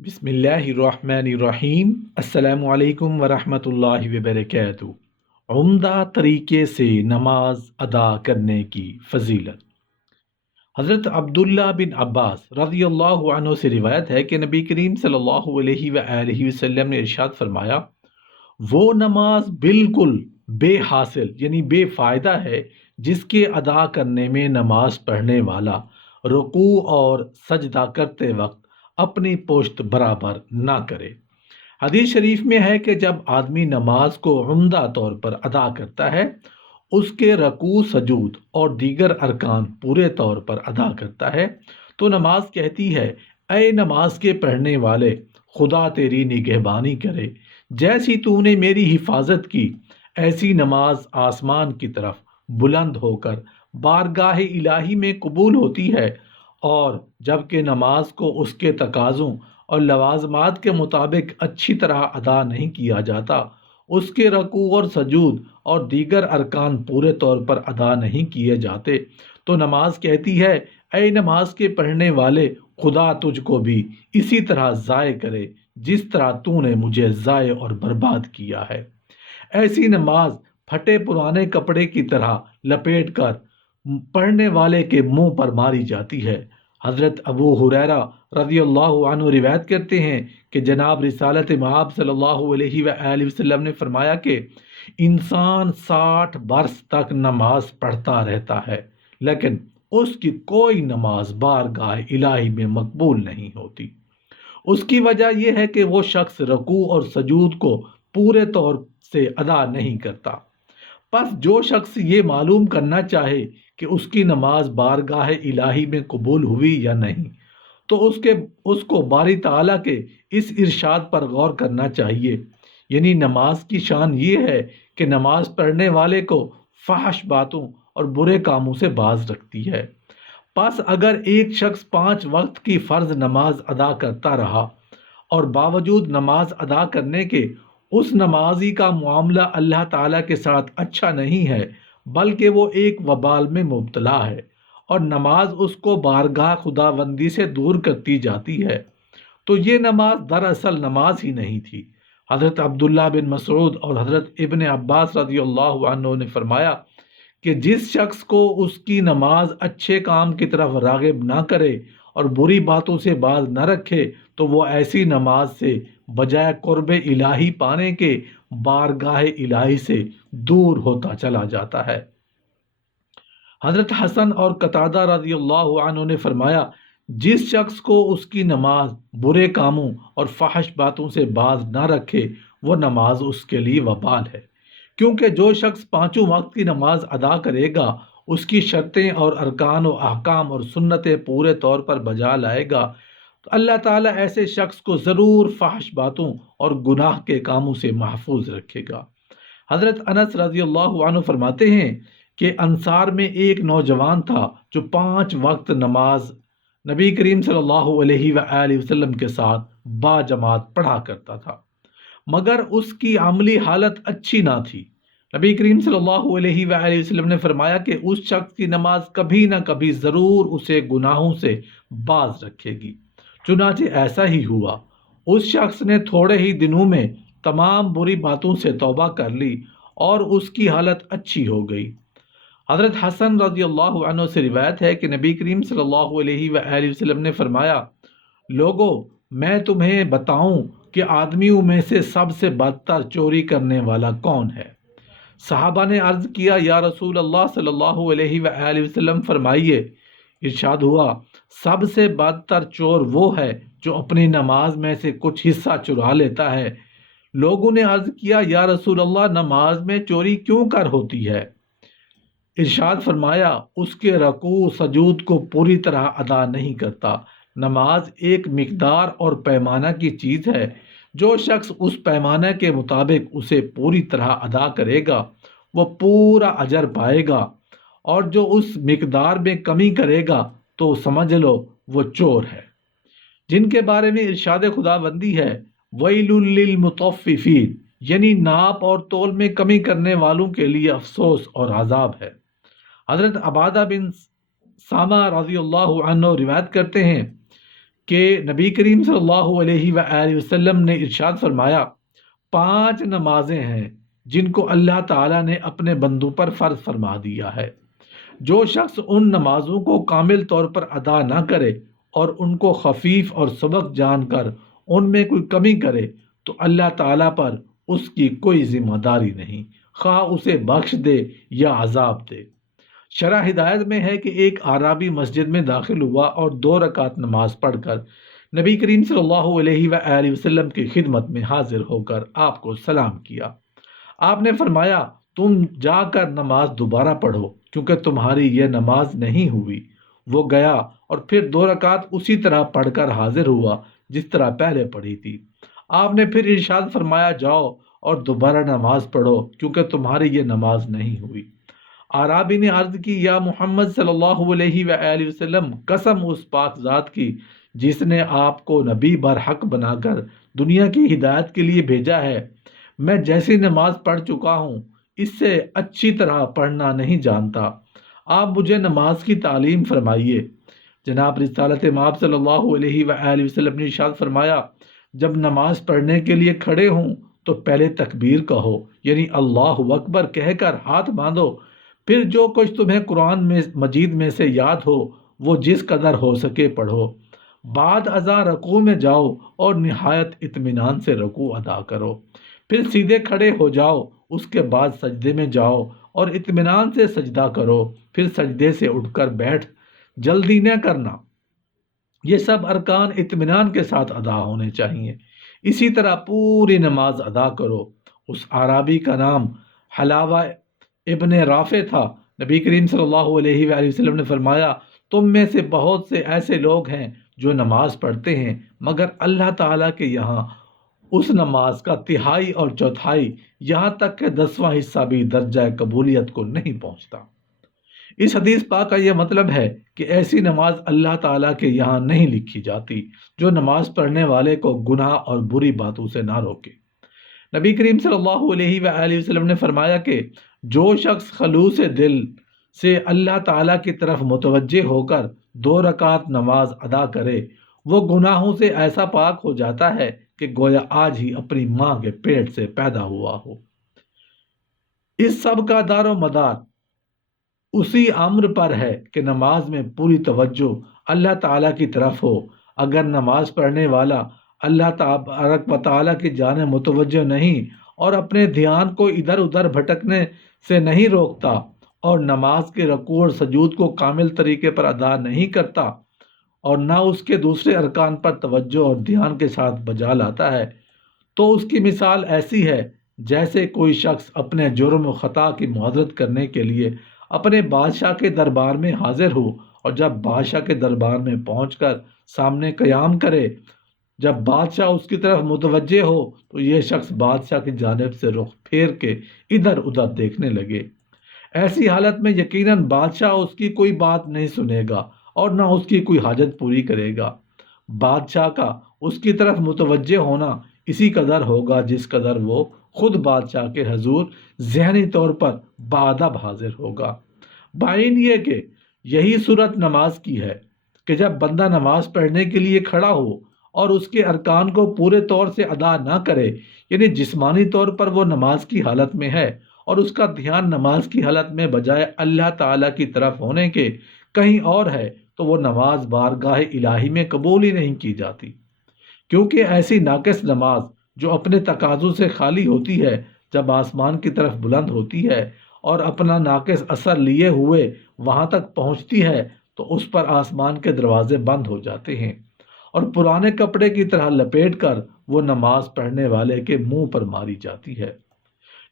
بسم اللہ الرحمن الرحیم۔ السلام علیکم ورحمۃ اللہ وبرکاتہ۔ عمدہ طریقے سے نماز ادا کرنے کی فضیلت۔ حضرت عبداللہ بن عباس رضی اللہ عنہ سے روایت ہے کہ نبی کریم صلی اللہ علیہ وآلہ وسلم نے ارشاد فرمایا، وہ نماز بالکل بے حاصل یعنی بے فائدہ ہے جس کے ادا کرنے میں نماز پڑھنے والا رکوع اور سجدہ کرتے وقت اپنی پشت برابر نہ کرے۔ حدیث شریف میں ہے کہ جب آدمی نماز کو عمدہ طور پر ادا کرتا ہے، اس کے رکوع سجود اور دیگر ارکان پورے طور پر ادا کرتا ہے، تو نماز کہتی ہے، اے نماز کے پڑھنے والے، خدا تیری نگہبانی کرے، جیسی تو نے میری حفاظت کی ایسی نماز آسمان کی طرف بلند ہو کر بارگاہ الہی میں قبول ہوتی ہے، اور جب کہ نماز کو اس کے تقاضوں اور لوازمات کے مطابق اچھی طرح ادا نہیں کیا جاتا، اس کے رکوع اور سجود اور دیگر ارکان پورے طور پر ادا نہیں کیے جاتے، تو نماز کہتی ہے، اے نماز کے پڑھنے والے، خدا تجھ کو بھی اسی طرح ضائع کرے جس طرح تو نے مجھے ضائع اور برباد کیا ہے۔ ایسی نماز پھٹے پرانے کپڑے کی طرح لپیٹ کر پڑھنے والے کے منہ پر ماری جاتی ہے۔ حضرت ابو ہریرہ رضی اللہ عنہ روایت کرتے ہیں کہ جناب رسالت مآب صلی اللہ علیہ وآلہ وسلم نے فرمایا کہ انسان 60 برس تک نماز پڑھتا رہتا ہے، لیکن اس کی کوئی نماز بارگاہ الہی میں مقبول نہیں ہوتی۔ اس کی وجہ یہ ہے کہ وہ شخص رکوع اور سجود کو پورے طور سے ادا نہیں کرتا۔ پس جو شخص یہ معلوم کرنا چاہے کہ اس کی نماز بارگاہ الہی میں قبول ہوئی یا نہیں، تو اس کو باری تعالیٰ کے اس ارشاد پر غور کرنا چاہیے، یعنی نماز کی شان یہ ہے کہ نماز پڑھنے والے کو فحش باتوں اور برے کاموں سے باز رکھتی ہے۔ پس اگر ایک شخص 5 وقت کی فرض نماز ادا کرتا رہا اور باوجود نماز ادا کرنے کے اس نمازی کا معاملہ اللہ تعالیٰ کے ساتھ اچھا نہیں ہے، بلکہ وہ ایک وبال میں مبتلا ہے اور نماز اس کو بارگاہ خداوندی سے دور کرتی جاتی ہے، تو یہ نماز دراصل نماز ہی نہیں تھی۔ حضرت عبداللہ بن مسعود اور حضرت ابن عباس رضی اللہ عنہ نے فرمایا کہ جس شخص کو اس کی نماز اچھے کام کی طرف راغب نہ کرے اور بری باتوں سے باز نہ رکھے، تو وہ ایسی نماز سے بجائے قرب الہی پانے کے بارگاہ الہی سے دور ہوتا چلا جاتا ہے۔ حضرت حسن اور قتادہ رضی اللہ عنہ نے فرمایا، جس شخص کو اس کی نماز برے کاموں اور فحش باتوں سے باز نہ رکھے، وہ نماز اس کے لیے وبال ہے، کیونکہ جو شخص 5 وقت کی نماز ادا کرے گا، اس کی شرطیں اور ارکان و احکام اور سنتیں پورے طور پر بجا لائے گا، تو اللہ تعالیٰ ایسے شخص کو ضرور فحش باتوں اور گناہ کے کاموں سے محفوظ رکھے گا۔ حضرت انس رضی اللہ عنہ فرماتے ہیں کہ انصار میں ایک نوجوان تھا جو 5 وقت نماز نبی کریم صلی اللہ علیہ وآلہ وسلم کے ساتھ با جماعت پڑھا کرتا تھا، مگر اس کی عملی حالت اچھی نہ تھی۔ نبی کریم صلی اللہ علیہ وآلہ وسلم نے فرمایا کہ اس شخص کی نماز کبھی نہ کبھی ضرور اسے گناہوں سے باز رکھے گی۔ چنانچہ ایسا ہی ہوا، اس شخص نے تھوڑے ہی دنوں میں تمام بری باتوں سے توبہ کر لی اور اس کی حالت اچھی ہو گئی۔ حضرت حسن رضی اللہ عنہ سے روایت ہے کہ نبی کریم صلی اللہ علیہ وآلہ وسلم نے فرمایا، لوگو، میں تمہیں بتاؤں کہ آدمیوں میں سے سب سے بدتر چوری کرنے والا کون ہے؟ صحابہ نے عرض کیا، یا رسول اللہ صلی اللہ علیہ وآلہ وسلم فرمائیے۔ ارشاد ہوا، سب سے بدتر چور وہ ہے جو اپنی نماز میں سے کچھ حصہ چرا لیتا ہے۔ لوگوں نے عرض کیا، یا رسول اللہ، نماز میں چوری کیوں کر ہوتی ہے؟ ارشاد فرمایا، اس کے رکوع سجود کو پوری طرح ادا نہیں کرتا۔ نماز ایک مقدار اور پیمانہ کی چیز ہے، جو شخص اس پیمانہ کے مطابق اسے پوری طرح ادا کرے گا وہ پورا اجر پائے گا، اور جو اس مقدار میں کمی کرے گا تو سمجھ لو وہ چور ہے۔ جن کے بارے میں ارشاد خداوندی ہے، ویل للمطففین، یعنی ناپ اور تول میں کمی کرنے والوں کے لیے افسوس اور عذاب ہے۔ حضرت عبادہ بن سامہ رضی اللہ عنہ روایت کرتے ہیں کہ نبی کریم صلی اللہ علیہ وآلہ وسلم نے ارشاد فرمایا 5 نمازیں ہیں جن کو اللہ تعالیٰ نے اپنے بندوں پر فرض فرما دیا ہے، جو شخص ان نمازوں کو کامل طور پر ادا نہ کرے اور ان کو خفیف اور سبق جان کر ان میں کوئی کمی کرے تو اللہ تعالیٰ پر اس کی کوئی ذمہ داری نہیں، خواہ اسے بخش دے یا عذاب دے۔ شرح ہدایت میں ہے کہ ایک اعرابی مسجد میں داخل ہوا اور 2 رکعت نماز پڑھ کر نبی کریم صلی اللہ علیہ وآلہ وسلم کی خدمت میں حاضر ہو کر آپ کو سلام کیا۔ آپ نے فرمایا تم جا کر نماز دوبارہ پڑھو کیونکہ تمہاری یہ نماز نہیں ہوئی۔ وہ گیا اور پھر 2 رکعت اسی طرح پڑھ کر حاضر ہوا جس طرح پہلے پڑھی تھی۔ آپ نے پھر ارشاد فرمایا جاؤ اور دوبارہ نماز پڑھو کیونکہ تمہاری یہ نماز نہیں ہوئی۔ اعرابی نے عرض کی یا محمد صلی اللہ علیہ وآلہ وسلم، قسم اس پاک ذات کی جس نے آپ کو نبی برحق بنا کر دنیا کی ہدایت کے لیے بھیجا ہے، میں جیسی نماز پڑھ چکا ہوں اس سے اچھی طرح پڑھنا نہیں جانتا، آپ مجھے نماز کی تعلیم فرمائیے۔ جناب رسالت مآب صلی اللہ علیہ وآلہ وسلم نے ارشاد فرمایا جب نماز پڑھنے کے لیے کھڑے ہوں تو پہلے تکبیر کہو، یعنی اللہ اکبر کہہ کر ہاتھ باندھو، پھر جو کچھ تمہیں قرآن میں مجید میں سے یاد ہو وہ جس قدر ہو سکے پڑھو، بعد ازاں رکوع میں جاؤ اور نہایت اطمینان سے رکوع ادا کرو، پھر سیدھے کھڑے ہو جاؤ، اس کے بعد سجدے میں جاؤ اور اطمینان سے سجدہ کرو، پھر سجدے سے اٹھ کر بیٹھ، جلدی نہ کرنا۔ یہ سب ارکان اطمینان کے ساتھ ادا ہونے چاہیے۔ اسی طرح پوری نماز ادا کرو۔ اس اعرابی کا نام حلاوہ ابن رافع تھا۔ نبی کریم صلی اللہ علیہ وآلہ وسلم نے فرمایا تم میں سے بہت سے ایسے لوگ ہیں جو نماز پڑھتے ہیں مگر اللہ تعالیٰ کے یہاں اس نماز کا تہائی اور چوتھائی یہاں تک کہ 10واں حصہ بھی درجہ قبولیت کو نہیں پہنچتا۔ اس حدیث پاک کا یہ مطلب ہے کہ ایسی نماز اللہ تعالیٰ کے یہاں نہیں لکھی جاتی جو نماز پڑھنے والے کو گناہ اور بری باتوں سے نہ روکے۔ نبی کریم صلی اللہ علیہ وآلہ وسلم نے فرمایا کہ جو شخص خلوص دل سے اللہ تعالیٰ کی طرف متوجہ ہو کر 2 رکعت نماز ادا کرے وہ گناہوں سے ایسا پاک ہو جاتا ہے کہ گویا آج ہی اپنی ماں کے پیٹ سے پیدا ہوا ہو۔ اس سب کا دار و مدار اسی امر پر ہے کہ نماز میں پوری توجہ اللہ تعالیٰ کی طرف ہو۔ اگر نماز پڑھنے والا اللہ تبارک و تعالیٰ کی جانب متوجہ نہیں اور اپنے دھیان کو ادھر ادھر بھٹکنے سے نہیں روکتا اور نماز کے رکوع اور سجود کو کامل طریقے پر ادا نہیں کرتا اور نہ اس کے دوسرے ارکان پر توجہ اور دھیان کے ساتھ بجا لاتا ہے تو اس کی مثال ایسی ہے جیسے کوئی شخص اپنے جرم و خطا کی معذرت کرنے کے لیے اپنے بادشاہ کے دربار میں حاضر ہو اور جب بادشاہ کے دربار میں پہنچ کر سامنے قیام کرے، جب بادشاہ اس کی طرف متوجہ ہو تو یہ شخص بادشاہ کی جانب سے رخ پھیر کے ادھر ادھر دیکھنے لگے۔ ایسی حالت میں یقیناً بادشاہ اس کی کوئی بات نہیں سنے گا اور نہ اس کی کوئی حاجت پوری کرے گا۔ بادشاہ کا اس کی طرف متوجہ ہونا اسی قدر ہوگا جس قدر وہ خود بادشاہ کے حضور ذہنی طور پر باادب حاضر ہوگا۔ بعین یہ کہ یہی صورت نماز کی ہے کہ جب بندہ نماز پڑھنے کے لیے کھڑا ہو اور اس کے ارکان کو پورے طور سے ادا نہ کرے، یعنی جسمانی طور پر وہ نماز کی حالت میں ہے اور اس کا دھیان نماز کی حالت میں بجائے اللہ تعالیٰ کی طرف ہونے کے کہیں اور ہے، تو وہ نماز بارگاہ الہی میں قبول ہی نہیں کی جاتی، کیونکہ ایسی ناقص نماز جو اپنے تقاضوں سے خالی ہوتی ہے جب آسمان کی طرف بلند ہوتی ہے اور اپنا ناقص اثر لیے ہوئے وہاں تک پہنچتی ہے تو اس پر آسمان کے دروازے بند ہو جاتے ہیں اور پرانے کپڑے کی طرح لپیٹ کر وہ نماز پڑھنے والے کے منہ پر ماری جاتی ہے۔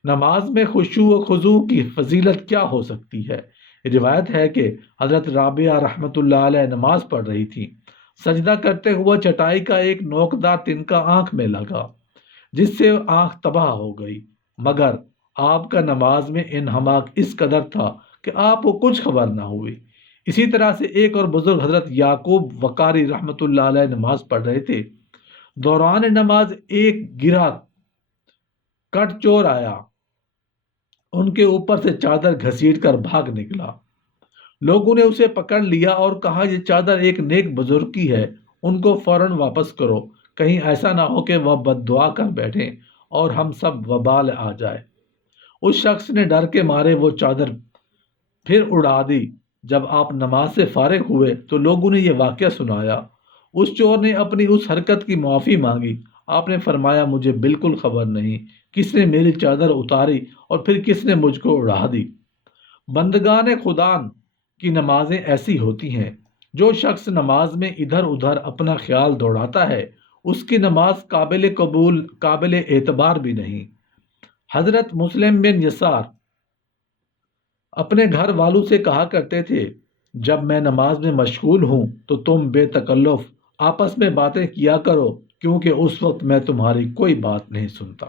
نماز میں خشوع و خضوع کی فضیلت کیا ہو سکتی ہے؟ روایت ہے کہ حضرت رابعہ رحمۃ اللہ علیہ نماز پڑھ رہی تھی، سجدہ کرتے ہوئے چٹائی کا ایک نوکدار تنکا آنکھ میں لگا جس سے آنکھ تباہ ہو گئی، مگر آپ کا نماز میں انہماک اس قدر تھا کہ آپ کو کچھ خبر نہ ہوئی۔ اسی طرح سے ایک اور بزرگ حضرت یعقوب وقاری رحمۃ اللہ علیہ نماز پڑھ رہے تھے، دوران نماز ایک گرا کٹ چور آیا، ان کے اوپر سے چادر گھسیٹ کر بھاگ نکلا۔ لوگوں نے اسے پکڑ لیا اور کہا یہ چادر ایک نیک بزرگ کی ہے، ان کو فوراً واپس کرو، کہیں ایسا نہ ہو کہ وہ بد دعا کر بیٹھیں اور ہم سب وبال آ جائے۔ اس شخص نے ڈر کے مارے وہ چادر پھر اڑا دی۔ جب آپ نماز سے فارغ ہوئے تو لوگوں نے یہ واقعہ سنایا۔ اس چور نے اپنی اس حرکت کی معافی مانگی۔ آپ نے فرمایا مجھے بالکل خبر نہیں کس نے میری چادر اتاری اور پھر کس نے مجھ کو اڑا دی۔ بندگان خدا کی نمازیں ایسی ہوتی ہیں، جو شخص نماز میں ادھر ادھر اپنا خیال دوڑاتا ہے اس کی نماز قابل قبول قابل اعتبار بھی نہیں۔ حضرت مسلم بن یسار اپنے گھر والوں سے کہا کرتے تھے، جب میں نماز میں مشغول ہوں تو تم بے تکلف آپس میں باتیں کیا کرو، کیونکہ اس وقت میں تمہاری کوئی بات نہیں سنتا۔